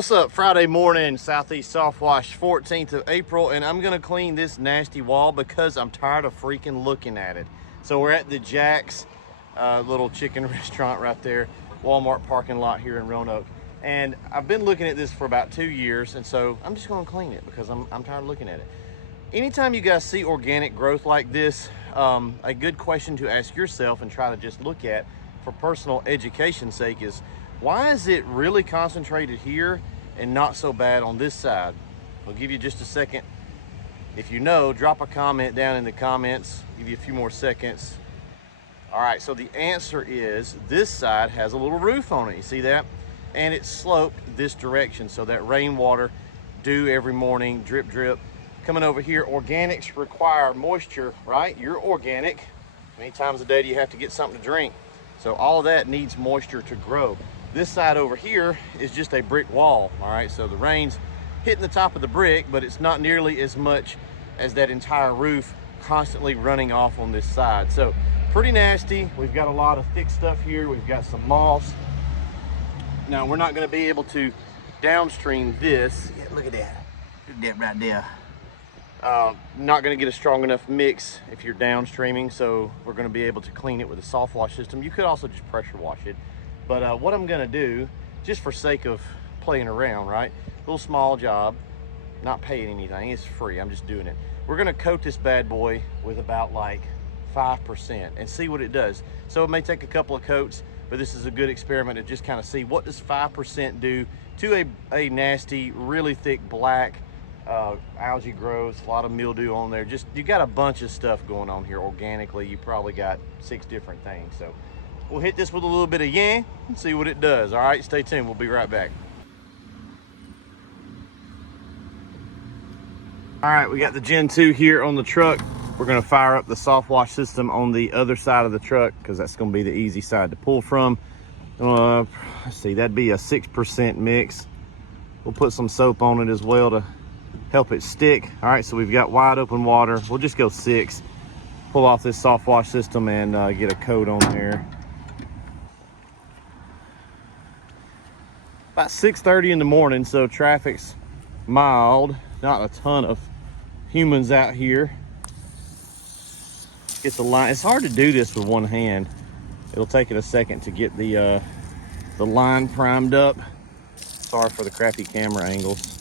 What's up? Friday morning, Southeast Softwash, 14th of April, and I'm gonna clean this nasty wall because I'm tired of freaking looking at it. So we're at the Jack's little chicken restaurant right there, Walmart parking lot here in Roanoke. And I've been looking at this for about 2 years, and so I'm just gonna clean it because I'm tired of looking at it. Anytime you guys see organic growth like this, a good question to ask yourself and try to just look at for personal education's sake is, why is it really concentrated here and not so bad on this side? I'll give you just a second. If you know, drop a comment down in the comments. Give you a few more seconds. All right, so the answer is this side has a little roof on it. You see that? And it's sloped this direction, so that rainwater, dew every morning, drip, drip. Coming over here, organics require moisture, right? You're organic. How many times a day do you have to get something to drink? So all of that needs moisture to grow. This side over here is just a brick wall, all right? So the rain's hitting the top of the brick, but it's not nearly as much as that entire roof constantly running off on this side. So pretty nasty. We've got a lot of thick stuff here. We've got some moss. Now we're not gonna be able to downstream this. Yeah, look at that. Look at that right there. Not going to get a strong enough mix if you're downstreaming, so we're going to be able to clean it with a soft wash system. You could also just pressure wash it, but what I'm going to do, just for sake of playing around, right, little small job, not paying anything, it's free, I'm just doing it. We're going to coat this bad boy with about like 5% and see what it does. So it may take a couple of coats, but this is a good experiment to just kind of see what does 5% do to a nasty, really thick black algae growth, a lot of mildew on there. Just, you got a bunch of stuff going on here organically. You probably got 6 different things. So we'll hit this with a little bit of yang and see what it does. All right, stay tuned. We'll be right back. All right, we got the Gen 2 here on the truck. We're gonna fire up the soft wash system on the other side of the truck because that's gonna be the easy side to pull from. Let's see, that'd be a 6% mix. We'll put some soap on it as well to help it stick. All right, so we've got wide open water. We'll just go 6. Pull off this soft wash system and get a coat on there. About 6:30 in the morning, so traffic's mild. Not a ton of humans out here. Get the line. It's hard to do this with one hand. It'll take it a second to get the line primed up. Sorry for the crappy camera angles.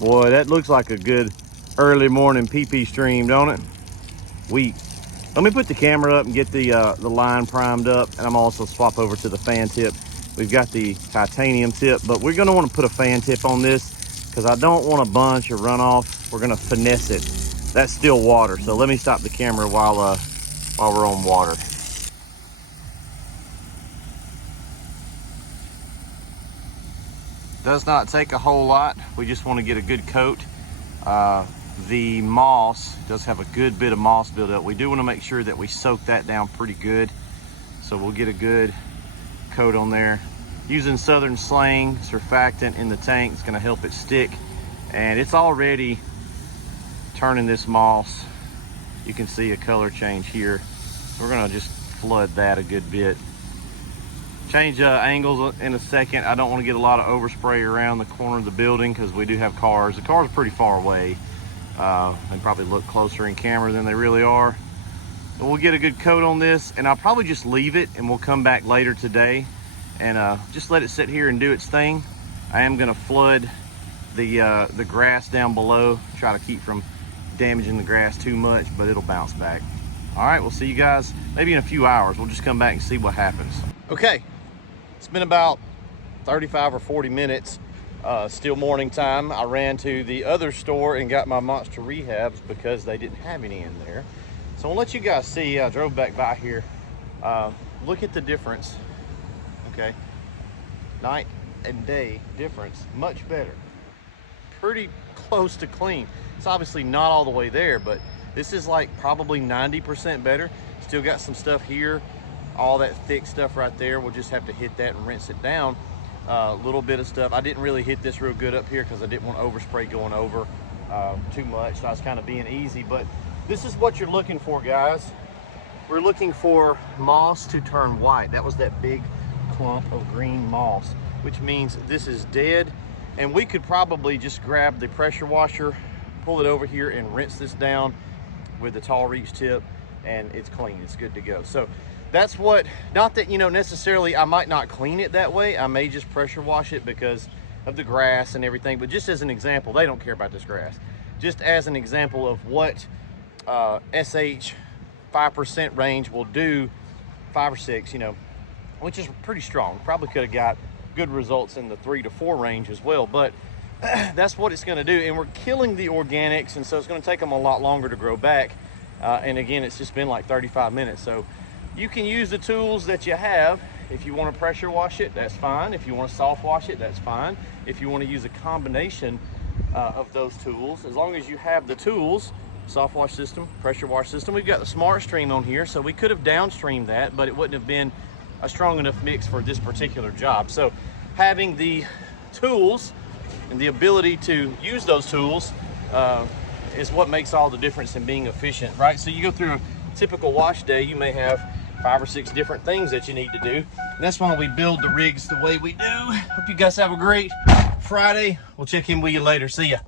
Boy, that looks like a good early morning pee-pee stream, don't it? Sweet. Let me put the camera up and get the line primed up, and I'm also swap over to the fan tip. We've got the titanium tip, but we're gonna wanna put a fan tip on this because I don't want a bunch of runoff. We're gonna finesse it. That's still water, so let me stop the camera while we're on water. Does not take a whole lot. We just want to get a good coat. The moss does have a good bit of moss buildup. We do want to make sure that we soak that down pretty good. So we'll get a good coat on there. Using Southern Slang surfactant in the tank is going to help it stick. And it's already turning this moss. You can see a color change here. We're going to just flood that a good bit. Change angles in a second. I don't want to get a lot of overspray around the corner of the building because we do have cars. The cars are pretty far away. They probably look closer in camera than they really are. But we'll get a good coat on this, and I'll probably just leave it, and we'll come back later today and just let it sit here and do its thing. I am going to flood the grass down below, try to keep from damaging the grass too much, but it'll bounce back. All right, we'll see you guys maybe in a few hours. We'll just come back and see what happens. Okay. It's been about 35 or 40 minutes, still morning time. I ran to the other store and got my Monster Rehabs because they didn't have any in there. So I'll let you guys see. I drove back by here. Look at the difference, okay? Night and day difference, much better. Pretty close to clean. It's obviously not all the way there, but this is like probably 90% better. Still got some stuff here. All that thick stuff right there, we'll just have to hit that and rinse it down. A little bit of stuff. I didn't really hit this real good up here because I didn't want overspray going over too much. So I was kind of being easy, but this is what you're looking for, guys. We're looking for moss to turn white. That was that big clump of green moss, which means this is dead. And we could probably just grab the pressure washer, pull it over here and rinse this down with the tall reach tip, and it's clean, it's good to go. So that's what, not that, you know, necessarily I might not clean it that way. I may just pressure wash it because of the grass and everything, but just as an example, they don't care about this grass. Just as an example of what SH 5% range will do, 5 or 6, you know, which is pretty strong. Probably could have got good results in the 3 to 4 range as well, but that's what it's going to do. And we're killing the organics, and so it's going to take them a lot longer to grow back. And again, it's just been like 35 minutes. So you can use the tools that you have. If you want to pressure wash it, that's fine. If you want to soft wash it, that's fine. If you want to use a combination of those tools, as long as you have the tools, soft wash system, pressure wash system. We've got the Smart Stream on here, so we could have downstreamed that, but it wouldn't have been a strong enough mix for this particular job. So having the tools and the ability to use those tools is what makes all the difference in being efficient, right? So you go through a typical wash day, you may have 5 or 6 different things that you need to do. And that's why we build the rigs the way we do. Hope you guys have a great Friday. We'll check in with you later. See ya.